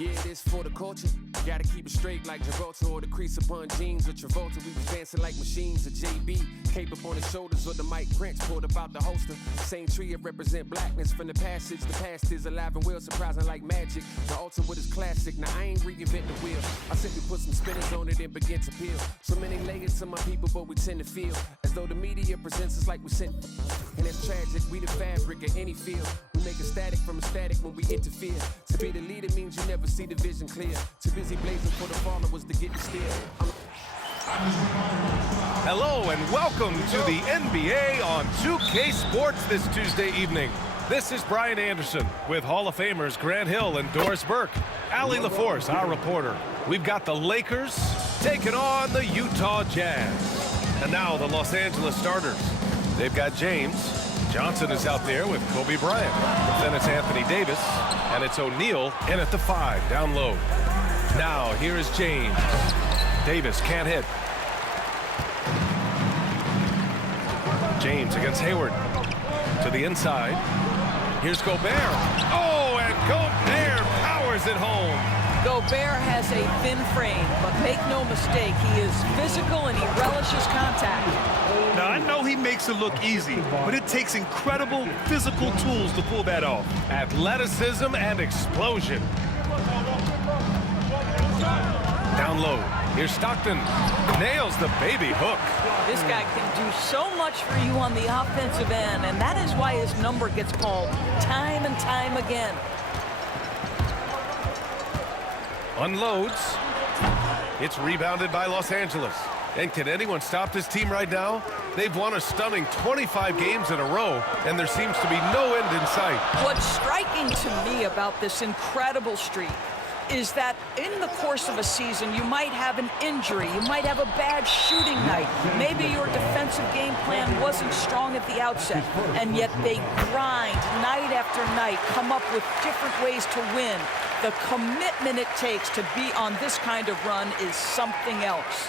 Yeah, it is for the culture. Gotta keep it straight like Gibraltar or the crease upon jeans or Travolta. We was dancing like machines or JB. Cape up on his shoulders or the Mike Prince pulled up out the holster. Same tree, it represent blackness from the passage. The past is alive and well, surprising like magic. The ultimate is classic. Now I ain't reinvent the wheel. I simply put some spinners on it and begin to peel. So many layers to my people, but we tend to feel as though the media presents us like we sent. And it's tragic, we the fabric of any field. We make a static from a static when we interfere. To be the leader means you never see the vision clear. Too busy blazing for the followers to get the steal. Hello and welcome to the NBA on 2K Sports this Tuesday evening. This is Bryant Anderson with Hall of Famers Grant Hill and Doris Burke. Allie LaForce, our reporter. We've got the Lakers taking on the Utah Jazz. And now the Los Angeles starters. They've got James. Johnson is out there with Kobe Bryant. Then it's Anthony Davis. And it's O'Neal in at the 5, down low. Now here is James. Davis can't hit. James against Hayward. To the inside. Here's Gobert. Oh, and Gobert powers it home. Gobert has a thin frame, but make no mistake, he is physical and he relishes contact. Now, I know he makes it look easy, but it takes incredible physical tools to pull that off. Athleticism and explosion. Down low. Here's Stockton. Nails the baby hook. This guy can do so much for you on the offensive end, and that is why his number gets called time and time again. Unloads. It's rebounded by Los Angeles. And can anyone stop this team right now? They've won a stunning 25 games in a row, and there seems to be no end in sight. What's striking to me about this incredible streak is that in the course of a season, you might have an injury, you might have a bad shooting night, maybe your defensive game plan wasn't strong at the outset, and yet they grind night after night, come up with different ways to win. The commitment it takes to be on this kind of run is something else.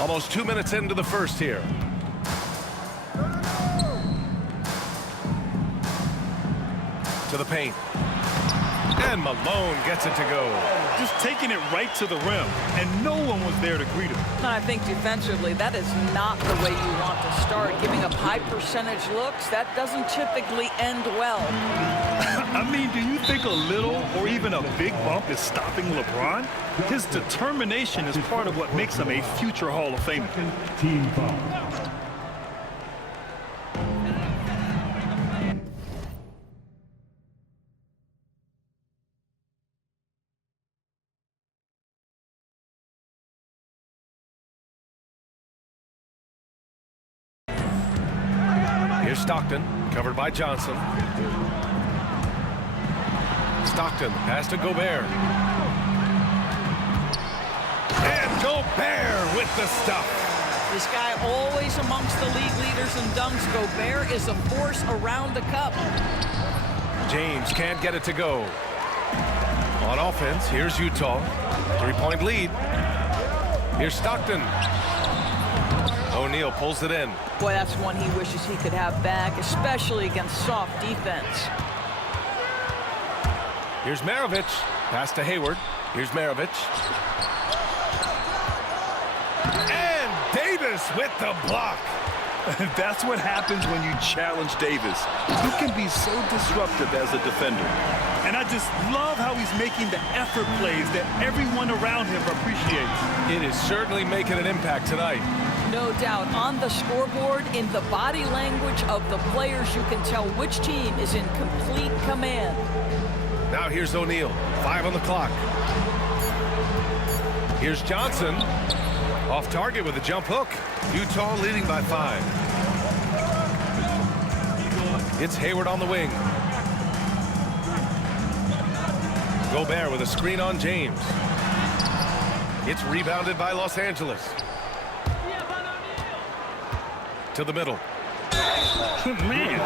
Almost 2 minutes into the first here. To the paint. And Malone gets it to go. Just taking it right to the rim, and no one was there to greet him. I think defensively, that is not the way you want to start. Giving up high percentage looks, that doesn't typically end well. I mean, do you think a little or even a big bump is stopping LeBron? His determination is part of what makes him a future Hall of Famer. Team foul. Here's Stockton, covered by Johnson. Stockton, pass to Gobert. And Gobert with the stuff. This guy always amongst the league leaders in dunks. Gobert is a force around the cup. James can't get it to go. On offense, here's Utah. 3-point lead. Here's Stockton. O'Neal pulls it in. Boy, that's one he wishes he could have back, especially against soft defense. Here's Maravici. Pass to Hayward. Here's Maravici. And Davis with the block. That's what happens when you challenge Davis. You can be so disruptive as a defender. And I just love how he's making the effort plays that everyone around him appreciates. It is certainly making an impact tonight. No doubt. On the scoreboard, in the body language of the players, you can tell which team is in complete command. Now here's O'Neal. 5 on the clock. Here's Johnson. Off target with a jump hook. Utah leading by 5. It's Hayward on the wing. Gobert with a screen on James. It's rebounded by Los Angeles. To the middle. Man,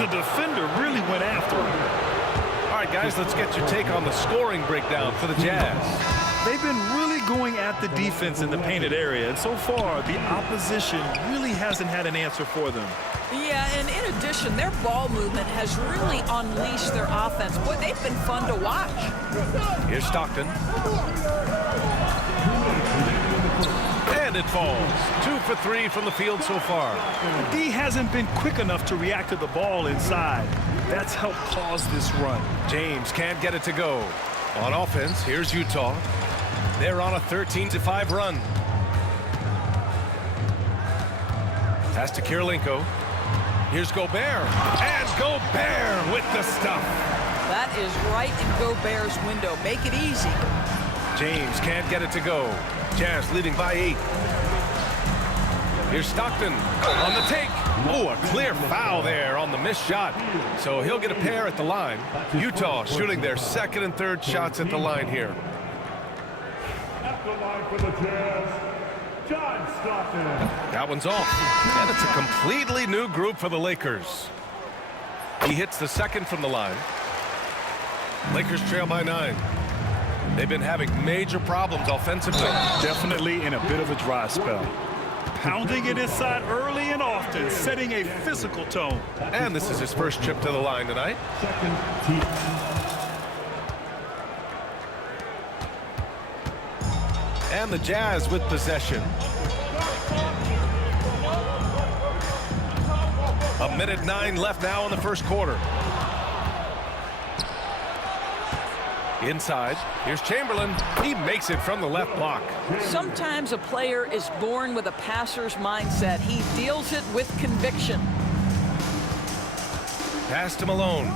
the defender really went after him. All right, guys, let's get your take on the scoring breakdown for the Jazz. They've been really going at the defense in the painted area, and so far, the opposition really hasn't had an answer for them. Yeah, and in addition, their ball movement has really unleashed their offense. Boy, they've been fun to watch. Here's Stockton. And it falls. 2 for 3 from the field so far. D hasn't been quick enough to react to the ball inside. That's helped cause this run. James can't get it to go. On offense, here's Utah. They're on a 13-5 run. Pass to Kirilenko. Here's Gobert. And Gobert with the stuff. That is right in Gobert's window. Make it easy. James can't get it to go. Jazz leading by 8. Here's Stockton on the take. Oh, a clear foul there on the missed shot. So he'll get a pair at the line. Utah shooting their second and third shots at the line here. At the line for the Jazz, John Stockton. That one's off. And it's a completely new group for the Lakers. He hits the second from the line. Lakers trail by 9. They've been having major problems offensively. Definitely in a bit of a dry spell. Pounding it inside early and often, setting a physical tone. And this is his first trip to the line tonight. Second team. And the Jazz with possession. A minute 9 left now in the first quarter. Inside, here's Chamberlain. He makes it from the left block. Sometimes a player is born with a passer's mindset. He deals it with conviction. Pass to Malone.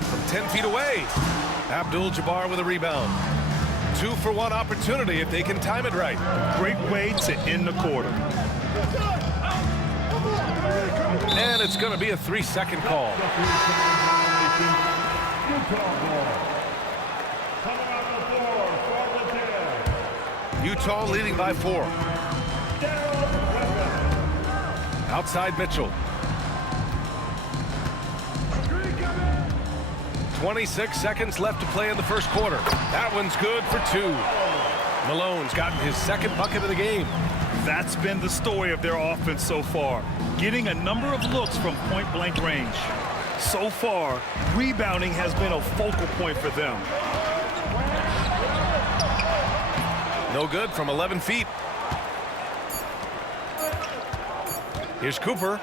From 10 feet away. Abdul-Jabbar with a rebound. 2-for-1 opportunity if they can time it right. Great way to end the quarter. And it's going to be a 3-second call. Utah leading by 4. Outside Mitchell. 26 seconds left to play in the first quarter. That one's good for 2. Malone's gotten his second bucket of the game. That's been the story of their offense so far, getting a number of looks from point-blank range. So far, rebounding has been a focal point for them. No good from 11 feet. Here's Cooper.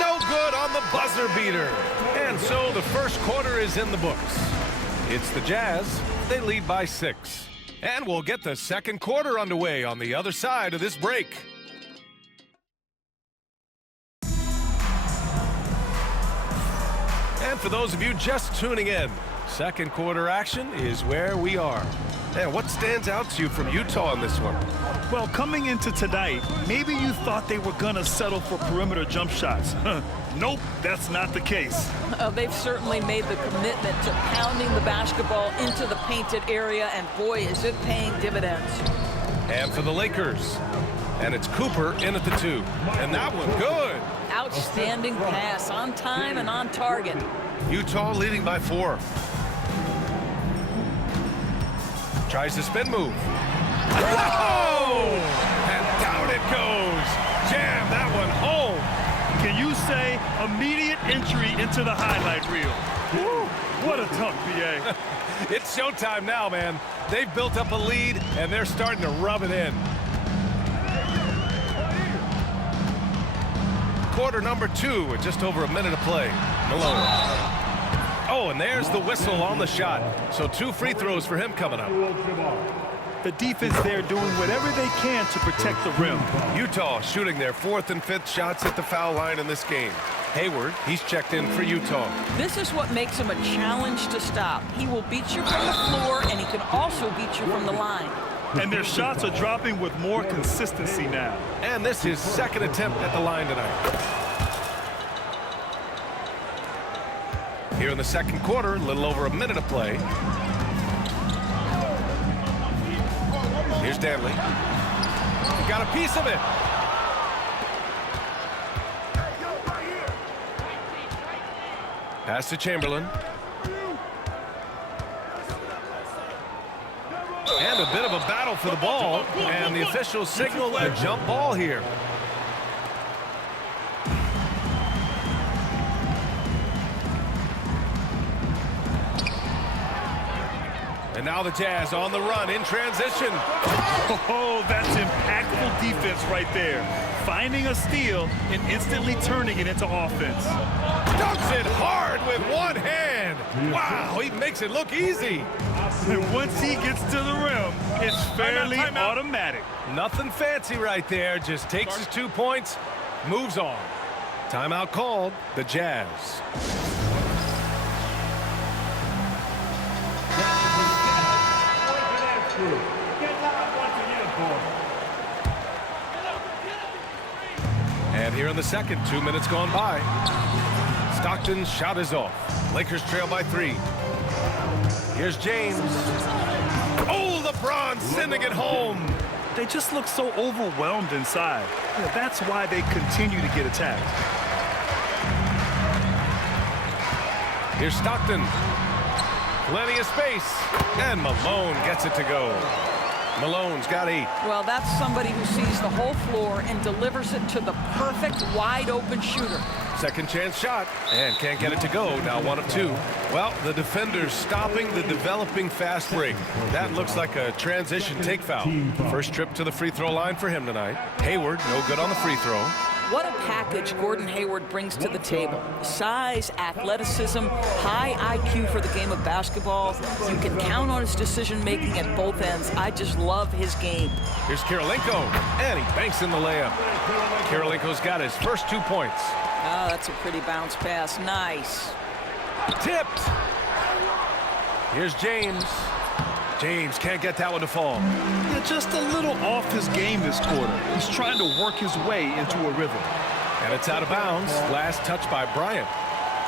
No good on the buzzer beater. And so the first quarter is in the books. It's the Jazz. They lead by 6. And we'll get the second quarter underway on the other side of this break. And for those of you just tuning in, second quarter action is where we are. And what stands out to you from Utah in this one? Well, coming into tonight, maybe you thought they were going to settle for perimeter jump shots. Nope, that's not the case. They've certainly made the commitment to pounding the basketball into the painted area, and boy, is it paying dividends. And for the Lakers, and it's Cooper in at the 2. And that one, good. Outstanding pass, on time and on target. Utah leading by 4. Tries the spin move. Oh! And down it goes. Jam that one home. Can you say immediate entry into the highlight reel? Woo, what a dunk, BA. It's showtime now, man. They've built up a lead, and they're starting to rub it in. Quarter number 2 with just over a minute to play. Malone. Oh, and there's the whistle on the shot. So 2 free throws for him coming up. The defense there doing whatever they can to protect the rim. Utah shooting their 4th and 5th shots at the foul line in this game. Hayward, he's checked in for Utah. This is what makes him a challenge to stop. He will beat you from the floor, and he can also beat you from the line. And their shots are dropping with more consistency now. And this is second attempt at the line tonight. Here in the second quarter, a little over a minute to play. Here's Dantely. He got a piece of it. Pass to Chamberlain. And a bit of a battle for the ball. And the officials signal a jump ball here. And now the Jazz on the run in transition. Oh, that's impactful defense right there. Finding a steal and instantly turning it into offense. Dunks it hard with one hand. Wow, he makes it look easy. And once he gets to the rim, it's fairly automatic. Nothing fancy right there. Just takes his 2 points, moves on. Timeout called, the Jazz. And here in the second, 2 minutes gone by. Stockton's shot is off. Lakers trail by 3. Here's James. Oh, LeBron sending it home. They just look so overwhelmed inside. Yeah, that's why they continue to get attacked. Here's Stockton. Plenty of space. And Malone gets it to go. Malone's got 8. Well, that's somebody who sees the whole floor and delivers it to the perfect wide-open shooter. Second chance shot, and can't get it to go. Now 1 of 2. Well, the defender's stopping the developing fast break. That looks like a transition take foul. First trip to the free throw line for him tonight. Hayward, no good on the free throw. What a package Gordon Hayward brings to the table. Size, athleticism, high IQ for the game of basketball. You can count on his decision-making at both ends. I just love his game. Here's Kirilenko, and he banks in the layup. Kirilenko's got his first 2 points. Oh, that's a pretty bounce pass. Nice. Tipped. Here's James. James can't get that one to fall. Yeah, just a little off his game this quarter. He's trying to work his way into a rhythm. And it's out of bounds. Last touch by Bryant.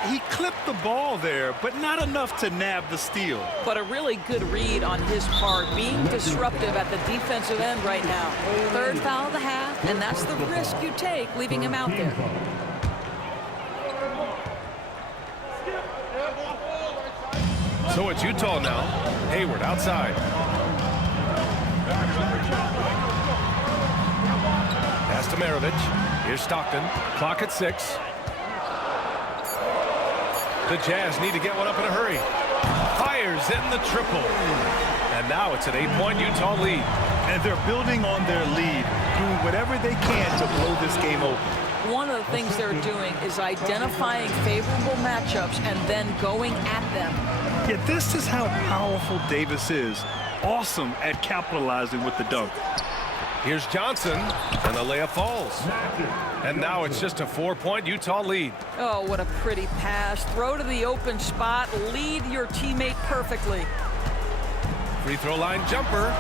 He clipped the ball there, but not enough to nab the steal. But a really good read on his part, being disruptive at the defensive end right now. Third foul of the half, and that's the risk you take, leaving him out there. So it's Utah now. Hayward outside. Pass to Maravici. Here's Stockton. Clock at 6. The Jazz need to get one up in a hurry. Fires in the triple. And now it's an 8-point Utah lead. And they're building on their lead, doing whatever they can to blow this game open. One of the things they're doing is identifying favorable matchups and then going at them. Yeah, this is how powerful Davis is. Awesome at capitalizing with the dunk. Here's Johnson, and the layup falls. And now it's just a 4-point Utah lead. Oh, what a pretty pass. Throw to the open spot. Lead your teammate perfectly. Free throw line jumper.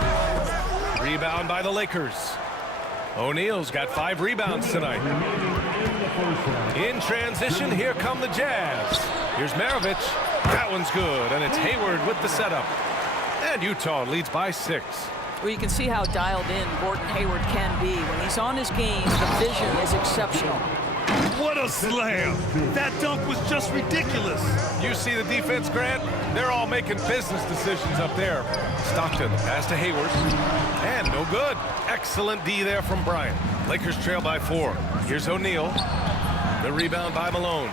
Rebound by the Lakers. O'Neal's got 5 rebounds tonight. In transition, here come the Jazz. Here's Maravici. That one's good, and it's Hayward with the setup. And Utah leads by 6. Well, you can see how dialed in Gordon Hayward can be. When he's on his game, the vision is exceptional. What a slam! That dunk was just ridiculous. You see the defense, Grant? They're all making business decisions up there. Stockton, pass to Hayward. And no good. Excellent D there from Bryant. Lakers trail by 4. Here's O'Neal. The rebound by Malone.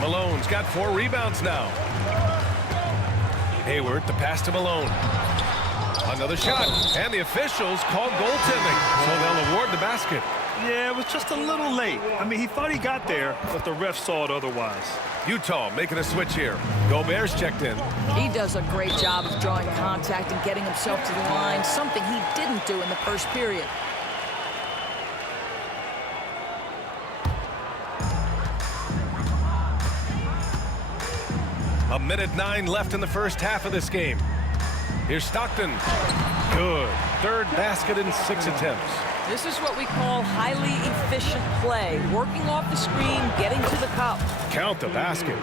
Malone's got 4 rebounds now. Hayward, the pass to Malone. Another shot, and the officials called goaltending, so they'll award the basket. Yeah, it was just a little late. I mean, he thought he got there, but the ref saw it otherwise. Utah making a switch here. Gobert's checked in. He does a great job of drawing contact and getting himself to the line, something he didn't do in the first period. A minute 9 left in the first half of this game. Here's Stockton. Good. Third basket in 6 attempts. This is what we call highly efficient play. Working off the screen, getting to the cup. Count the basket.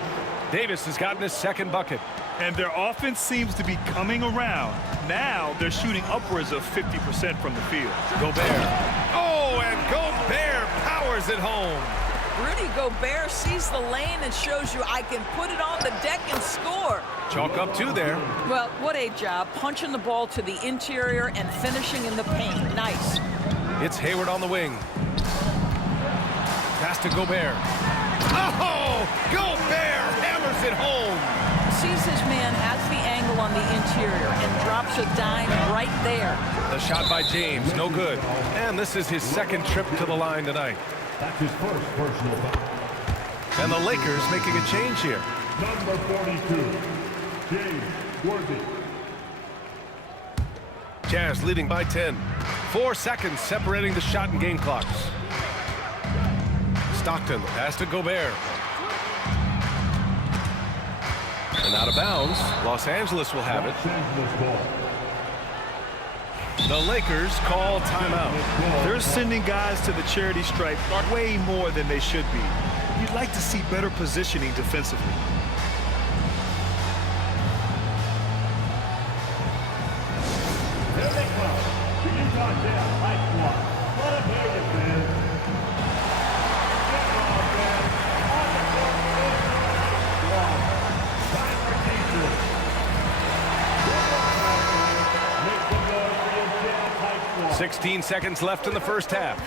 Davis has gotten his second bucket. And their offense seems to be coming around. Now they're shooting upwards of 50% from the field. Gobert. Oh, and Gobert powers it home. Rudy Gobert sees the lane and shows you I can put it on the deck and score. Chalk up 2 there. Well, what a job. Punching the ball to the interior and finishing in the paint. Nice. It's Hayward on the wing. Pass to Gobert. Oh! Gobert hammers it home. sees his man, has the angle on the interior, and drops a dime right there. The shot by James, no good. And this is his second trip to the line tonight. That's his first personal foul. And the Lakers making a change here. Number 42, James Worthy. Jazz leading by 10. 4 seconds separating the shot and game clocks. Stockton pass to Gobert. And out of bounds. Los Angeles will have it. Los Angeles ball. The Lakers call timeout. They're sending guys to the charity stripe way more than they should be. You'd like to see better positioning defensively. Here they come. The Utah Jazz high squad. What a day it's been. On the court, time for defense. Make some noise for your Jazz high squad. 16 seconds left in the first half.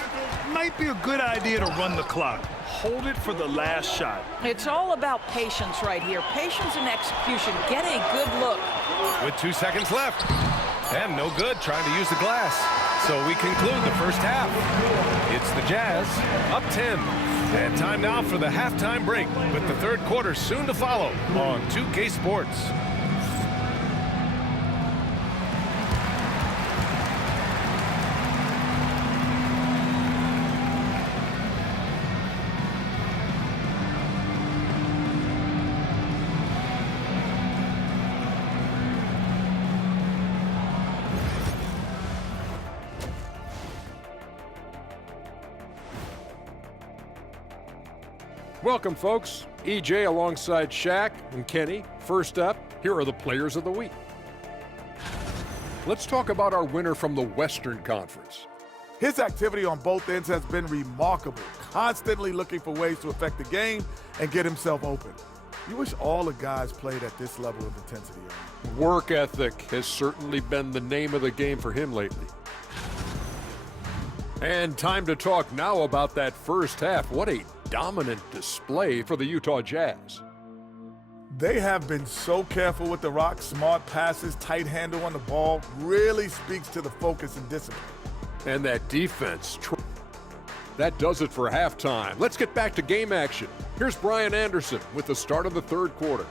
Might be a good idea to run the clock. Hold it for the last shot. It's all about patience right here. Patience and execution. Get a good look. With 2 seconds left. And no good trying to use the glass. So we conclude the first half. It's the Jazz up 10. And time now for the halftime break, with the third quarter soon to follow on 2K Sports. Welcome, folks. EJ alongside Shaq and Kenny. First up, here are the players of the week. Let's talk about our winner from the Western Conference. His activity on both ends has been remarkable, constantly looking for ways to affect the game and get himself open. You wish all the guys played at this level of intensity. Work ethic has certainly been the name of the game for him lately. And time to talk now about that first half. What a dominant display for the Utah Jazz. They have been so careful with the rock. Smart passes, tight handle on the ball, really speaks to the focus and discipline. And that defense. That does it for halftime. Let's get back to game action. Here's Brian Anderson with the start of the third quarter.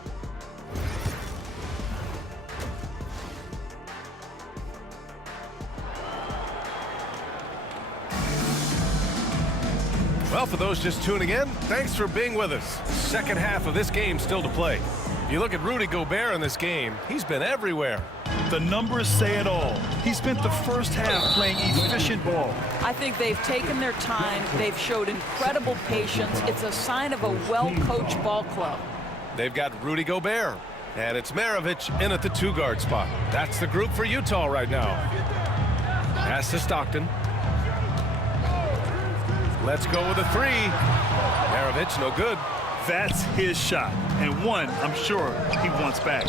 Well, for those just tuning in, thanks for being with us. Second half of this game still to play. You look at Rudy Gobert in this game, he's been everywhere. The numbers say it all. He spent the first half playing efficient ball. I think they've taken their time. They've showed incredible patience. It's a sign of a well-coached ball club. They've got Rudy Gobert, and it's Maravici in at the 2-guard spot. That's the group for Utah right now. Pass to Stockton. Let's go with a 3. Maravici, no good. That's his shot, and one I'm sure he wants back.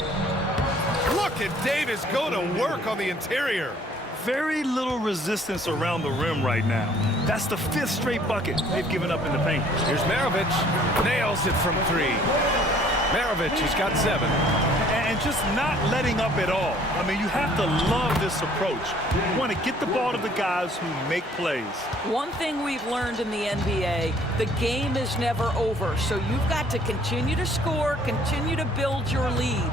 Look at Davis go to work on the interior. Very little resistance around the rim right now. That's the 5th straight bucket they've given up in the paint. Here's Maravici, nails it from 3. Maravici has got 7. And just not letting up at all. I mean, you have to love this approach. You want to get the ball to the guys who make plays. One thing we've learned in the NBA, the game is never over. So you've got to continue to score, continue to build your lead.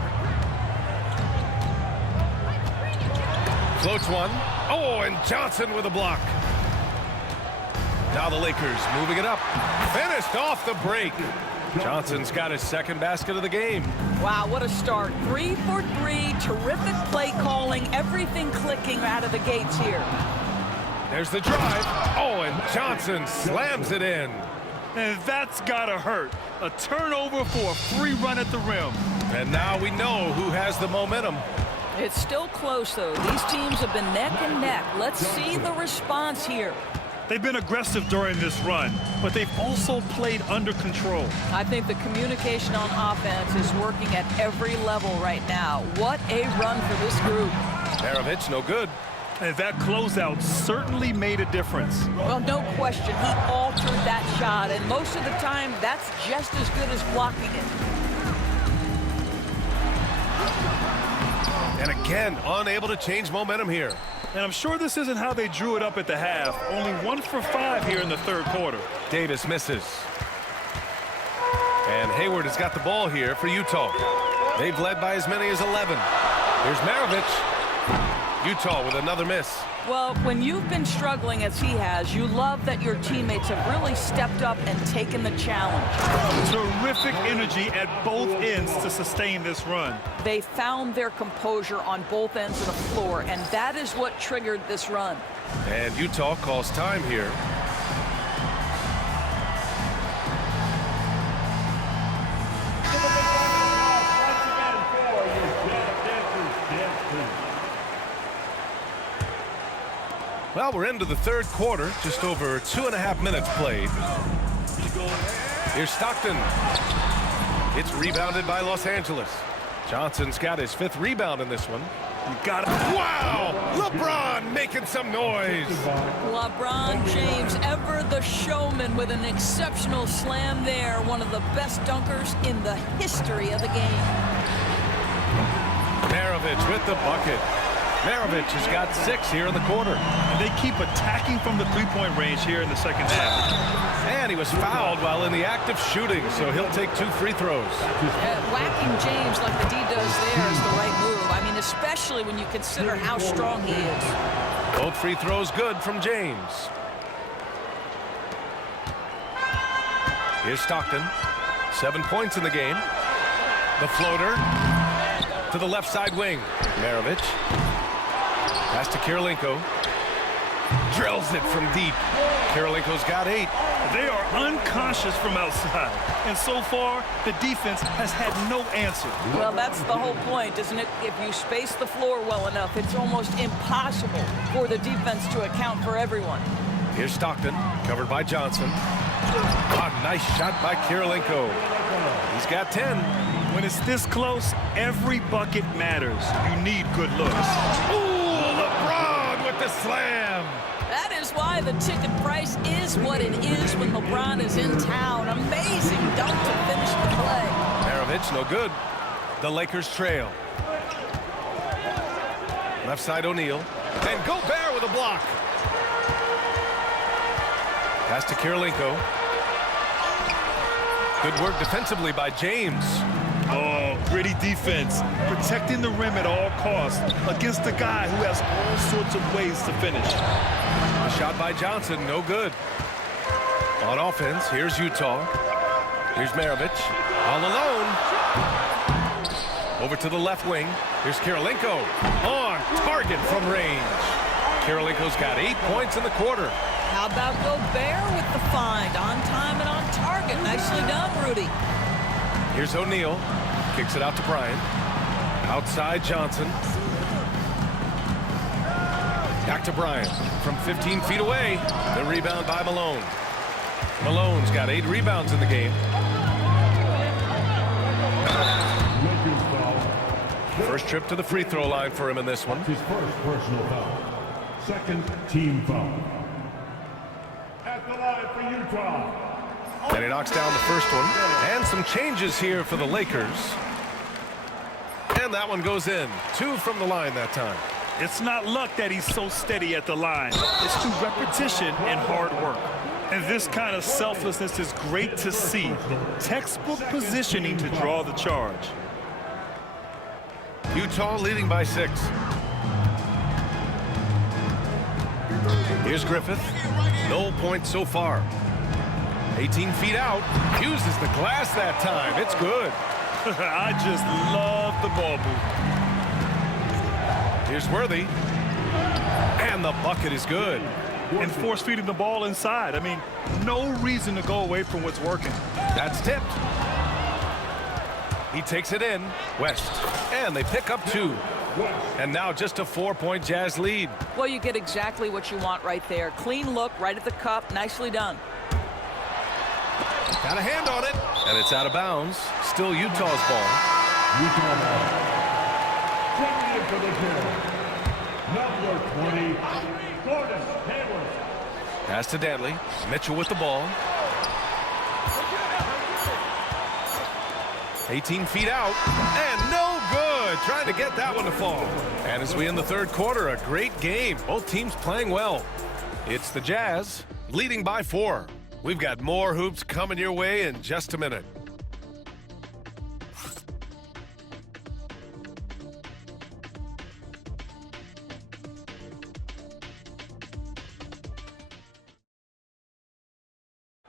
Floats one. Oh, and Johnson with a block. Now the Lakers moving it up. Finished off the break. Johnson's got his second basket of the game. Wow, what a start. 3 for 3, terrific play calling, everything clicking out of the gates here. There's the drive. Oh, and Johnson slams it in. And that's gotta hurt. A turnover for a free run at the rim. And now we know who has the momentum. It's still close, though. These teams have been neck and neck. Let's see the response here. They've been aggressive during this run, but they've also played under control. I think the communication on offense is working at every level right now. What a run for this group. Maravici, no good. And that closeout certainly made a difference. Well, no question. He altered that shot, and most of the time, that's just as good as blocking it. And again, unable to change momentum here. And I'm sure this isn't how they drew it up at the half. Only 1 for 5 here in the third quarter. Davis misses. And Hayward has got the ball here for Utah. They've led by as many as 11. Here's Maravici. Utah with another miss. Well, when you've been struggling as he has, you love that your teammates have really stepped up and taken the challenge. Terrific energy at both ends to sustain this run. They found their composure on both ends of the floor, and that is what triggered this run. And Utah calls time here. Well, we're into the third quarter, just over 2.5 minutes played. Here's Stockton. It's rebounded by Los Angeles. Johnson's got his 5th rebound in this one. You got it. Wow! LeBron making some noise. LeBron James, ever the showman, with an exceptional slam there. One of the best dunkers in the history of the game. Maravici with the bucket. Maravici has got 6 here in the quarter. And they keep attacking from the three-point range here in the second half. And he was fouled while in the act of shooting, so he'll take 2 free throws. Whacking James like the D does there is the right move. I mean, especially when you consider how strong he is. Both free throws good from James. Here's Stockton. 7 points in the game. The floater to the left side wing. Maravici. Pass to Kirilenko. Drills it from deep. Kirilenko's got 8. They are unconscious from outside. And so far, the defense has had no answer. Well, that's the whole point, isn't it? If you space the floor well enough, it's almost impossible for the defense to account for everyone. Here's Stockton, covered by Johnson. Oh, nice shot by Kirilenko. He's got 10. When it's this close, every bucket matters. You need good looks. Ooh, LeBron with the slam. That is why the ticket price is what it is when LeBron is in town. Amazing dunk to finish the play. Maravici, no good. The Lakers trail. Left side O'Neal. And Gobert with a block. Pass to Kirilenko. Good work defensively by James. Oh, gritty defense. Protecting the rim at all costs against a guy who has all sorts of ways to finish. A shot by Johnson, no good. On offense, here's Utah. Here's Maravici. All alone. Over to the left wing. Here's Kirilenko. On target from range. Kirilenko's got 8 points in the quarter. How about Gobert with the find? On time and on target. Nicely done, Rudy. Here's O'Neal. Kicks it out to Bryant. Outside Johnson. Back to Bryant. From 15 feet away. The rebound by Malone. Malone's got 8 rebounds in the game. First trip to the free throw line for him in this one. His first personal foul. Second team foul. At the line for Utah. And he knocks down the first one. And some changes here for the Lakers. And that one goes in. 2 from the line that time. It's not luck that he's so steady at the line. It's through repetition and hard work. And this kind of selflessness is great to see. Textbook positioning to draw the charge. Utah leading by 6. Here's Griffith. No points so far. 18 feet out. Uses the glass that time. It's good. I just love the ball move. Here's Worthy. And the bucket is good. And force feeding the ball inside. I mean, no reason to go away from what's working. That's tipped. He takes it in. West. And they pick up 2. And now just a 4-point Jazz lead. Well, you get exactly what you want right there. Clean look, right at the cup. Nicely done. Got a hand on it. And it's out of bounds. Still Utah's ball. Utah ball. Checking in for the kill. Number 20, Gordon Hayward. Pass to Dantely. Mitchell with the ball. 18 feet out. And no good. trying to get that one to fall. And as we end the third quarter, a great game. Both teams playing well. It's the Jazz leading by 4. We've got more hoops coming your way in just a minute.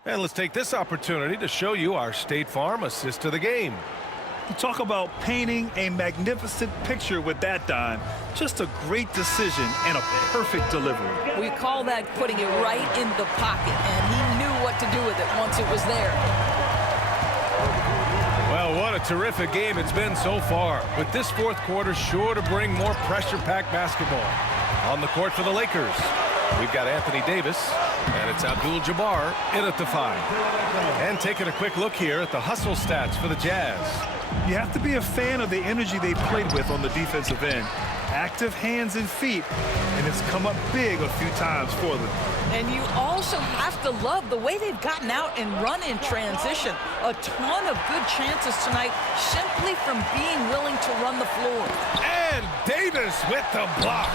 And let's take this opportunity to show you our State Farm assist to the game. You talk about painting a magnificent picture with that dime. Just a great decision and a perfect delivery. We call that putting it right in the pocket, and he knew what to do with it once it was there. Well, what a terrific game it's been so far. With this fourth quarter sure to bring more pressure-packed basketball. On the court for the Lakers, we've got Anthony Davis, and it's Abdul-Jabbar in at the 5. And taking a quick look here at the hustle stats for the Jazz. You have to be a fan of the energy they played with on the defensive end. Active hands and feet, and it's come up big a few times for them. And you also have to love the way they've gotten out and run in transition. A ton of good chances tonight simply from being willing to run the floor. And Davis with the block.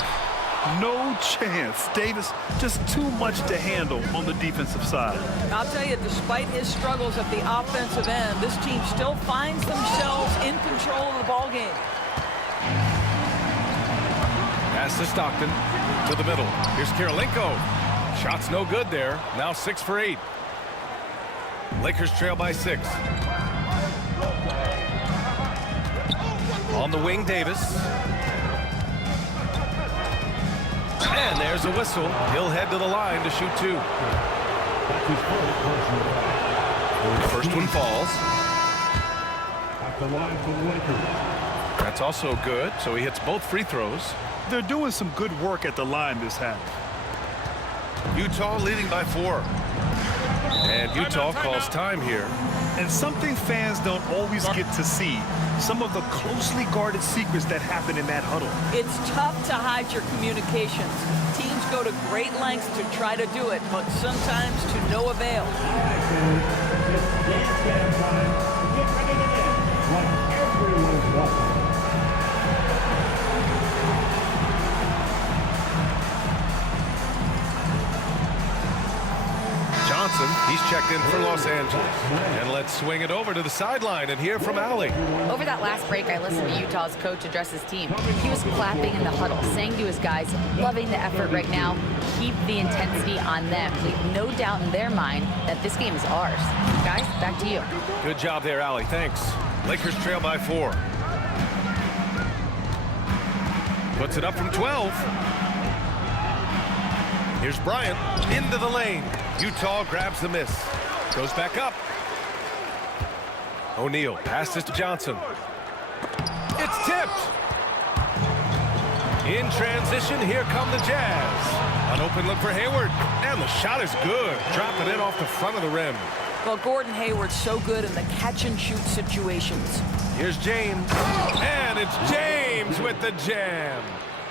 No chance. Davis just too much to handle on the defensive side. I'll tell you, despite his struggles at the offensive end, this team still finds themselves in control of the ball game. Pass to Stockton to the middle. Here's Karolinko. Shot's no good there. Now 6 for 8. Lakers trail by 6. On the wing, Davis. And there's a whistle. He'll head to the line to shoot 2. The first one falls. At the line for the Lakers. That's also good, so he hits both free throws. They're doing some good work at the line this half. Utah leading by 4. And Utah calls time here. And something fans don't always get to see, some of the closely guarded secrets that happen in that huddle. It's tough to hide your communications. Teams go to great lengths to try to do it, but sometimes to no avail. Johnson, he's checked in for Los Angeles. And let's swing it over to the sideline and hear from Allie. Over that last break, I listened to Utah's coach address his team. He was clapping in the huddle, saying to his guys, loving the effort right now, keep the intensity on them. Leave no doubt in their mind that this game is ours. Guys, back to you. Good job there, Allie. Thanks. Lakers trail by 4. Puts it up from 12. Here's Bryant into the lane. Utah grabs the miss. Goes back up. O'Neal passes to Johnson. It's tipped. In transition, here come the Jazz. An open look for Hayward. And the shot is good. Dropping it off the front of the rim. Well, Gordon Hayward's so good in the catch-and-shoot situations. Here's James. And it's James with the jam.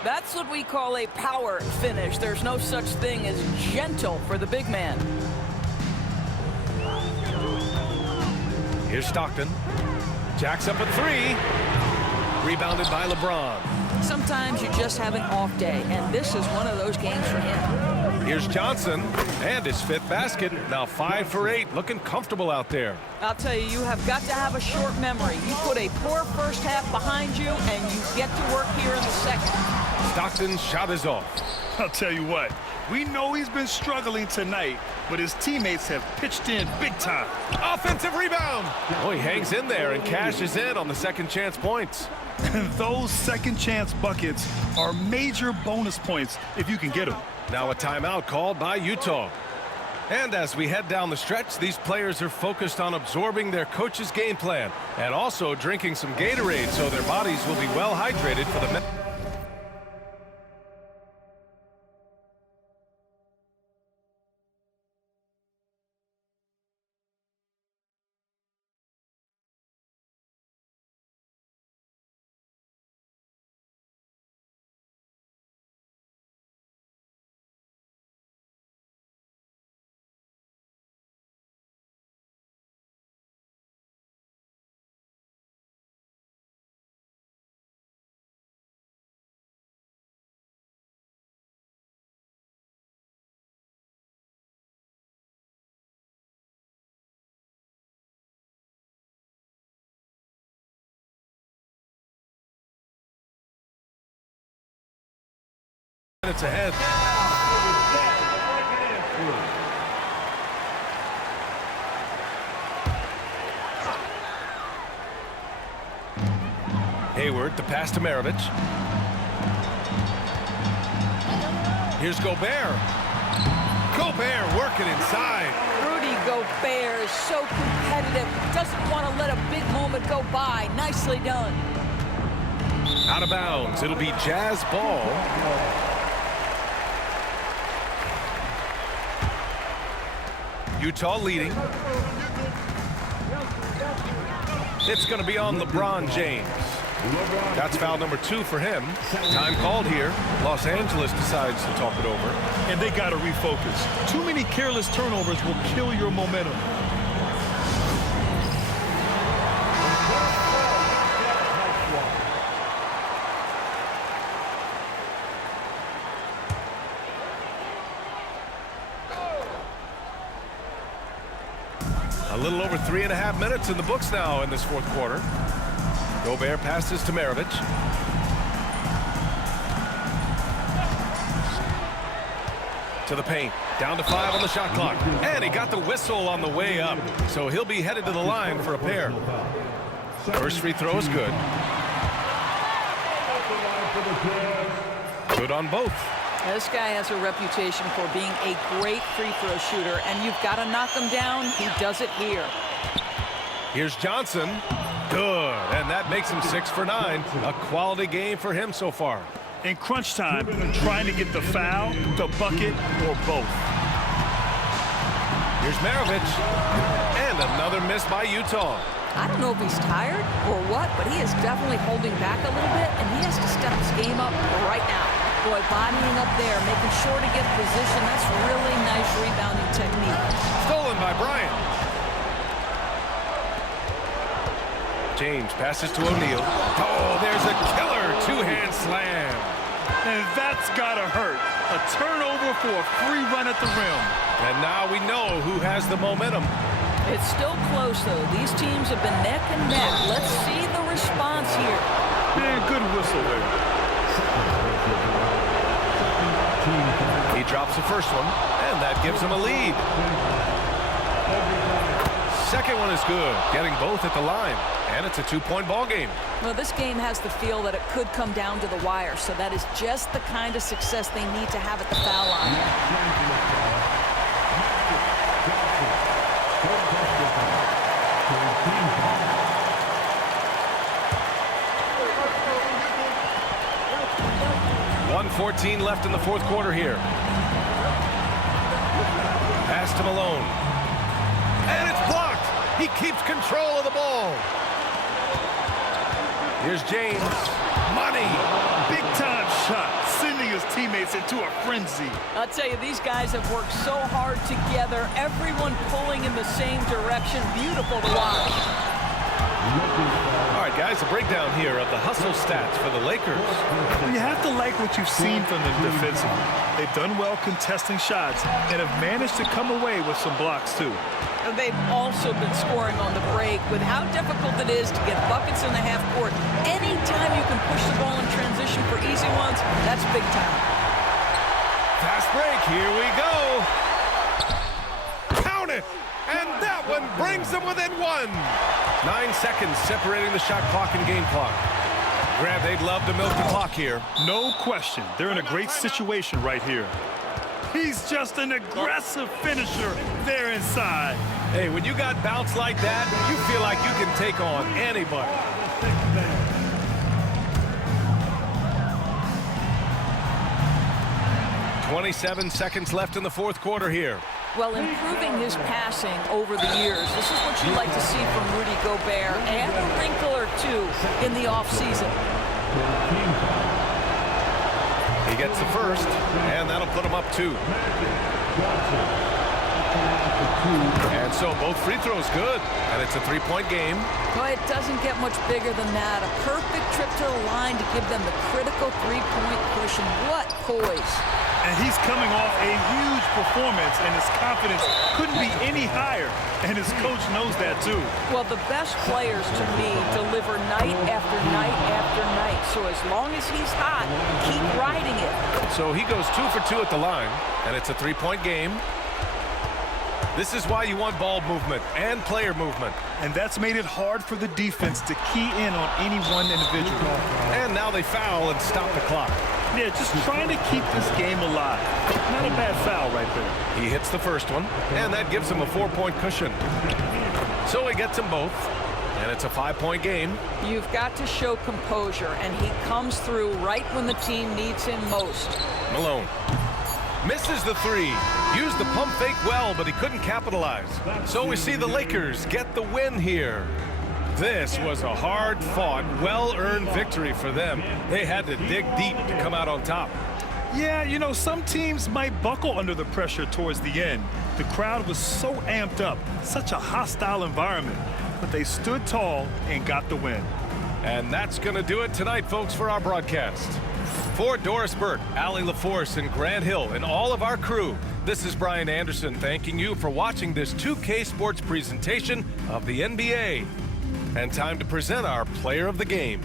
That's what we call a power finish. There's no such thing as gentle for the big man. Here's Stockton. Jacks up a 3. Rebounded by LeBron. Sometimes you just have an off day, and this is one of those games for him. Here's Johnson, and his 5th basket. Now 5 for 8, looking comfortable out there. I'll tell you, you have got to have a short memory. You put a poor first half behind you, and you get to work here in the second. Stockton's shot is off. I'll tell you what, we know he's been struggling tonight, but his teammates have pitched in big time. Offensive rebound. Oh, he hangs in there and cashes in on the second chance points. And those second chance buckets are major bonus points if you can get them. Now a timeout called by Utah. And as we head down the stretch, these players are focused on absorbing their coach's game plan and also drinking some Gatorade so their bodies will be well hydrated for the minutes ahead. Hayward, the pass to Maravici. Here's Gobert. Gobert working inside. Rudy Gobert is so competitive. Doesn't want to let a big moment go by. Nicely done. Out of bounds. It'll be Jazz ball. Utah leading. It's going to be on LeBron James. That's foul number 2 for him. Time called here. Los Angeles decides to talk it over. And they got to refocus. Too many careless turnovers will kill your momentum. A little over 3.5 minutes in the books now in this fourth quarter. Gobert passes to Maravici. To the paint. Down to 5 on the shot clock. And he got the whistle on the way up. So he'll be headed to the line for a pair. First free throw is good. Good on both. This guy has a reputation for being a great free throw shooter, and you've got to knock him down. He does it here. Here's Johnson. Good, and that makes him 6 for 9. A quality game for him so far. In crunch time, trying to get the foul, the bucket, or both. Here's Maravici. And another miss by Utah. I don't know if he's tired or what, but he is definitely holding back a little bit, and he has to step his game up right now. Boy, bodying up there, making sure to get position. That's really nice rebounding technique. Stolen by Bryant. James passes to O'Neal. Oh, there's a killer two-hand slam. And that's gotta hurt. A turnover for a free run at the rim. And now we know who has the momentum. It's still close, though. These teams have been neck and neck. Let's see the response here. Man, good whistle there. He drops the first one, and that gives him a lead. Second one is good, getting both at the line, and it's a 2-point ball game. Well, this game has the feel that it could come down to the wire, so that is just the kind of success they need to have at the foul line. .14 left in the fourth quarter here. Pass to Malone. And it's blocked. He keeps control of the ball. Here's James. Money. Big time shot, sending his teammates into a frenzy. I'll tell you, these guys have worked so hard together. Everyone pulling in the same direction. Beautiful to watch. All right, guys, a breakdown here of the hustle stats for the Lakers. Well, you have to like what you've seen from them defensively. They've done well contesting shots and have managed to come away with some blocks, too. And they've also been scoring on the break with how difficult it is to get buckets in the half court. Anytime you can push the ball in transition for easy ones, that's big time. Fast break, here we go. Count it! And that one brings them within 1. 9 seconds separating the shot clock and game clock. Grant, they'd love to milk the clock here. No question. They're in a great situation right here. He's just an aggressive finisher there inside. Hey, when you got bounce like that, you feel like you can take on anybody. .27 seconds left in the fourth quarter here. Well, improving his passing over the years, this is what you like to see from Rudy Gobert, and a wrinkle or two in the offseason. He gets the first, and that'll put him up 2. And so both free throws good, and it's a 3-point game. Boy, it doesn't get much bigger than that. A perfect trip to the line to give them the critical 3-point push, and what poise. And he's coming off a huge performance, and his confidence couldn't be any higher. And his coach knows that, too. Well, the best players, to me, deliver night after night after night. So as long as he's hot, keep riding it. So he goes 2 for 2 at the line, and it's a 3-point game. This is why you want ball movement and player movement. And that's made it hard for the defense to key in on any one individual. And now they foul and stop the clock. Yeah, just trying to keep this game alive. Not a bad foul right there. He hits the first one, and that gives him a 4-point cushion. So he gets them both, and it's a 5-point game. You've got to show composure, and he comes through right when the team needs him most. Malone misses the 3. Used the pump fake well, but he couldn't capitalize. So we see the Lakers get the win here. This was a hard-fought, well-earned victory for them. They had to dig deep to come out on top. Yeah, you know, some teams might buckle under the pressure towards the end. The crowd was so amped up, such a hostile environment. But they stood tall and got the win. And that's going to do it tonight, folks, for our broadcast. For Doris Burke, Allie LaForce, and Grant Hill, and all of our crew, this is Brian Anderson thanking you for watching this 2K Sports presentation of the NBA. And time to present our player of the game.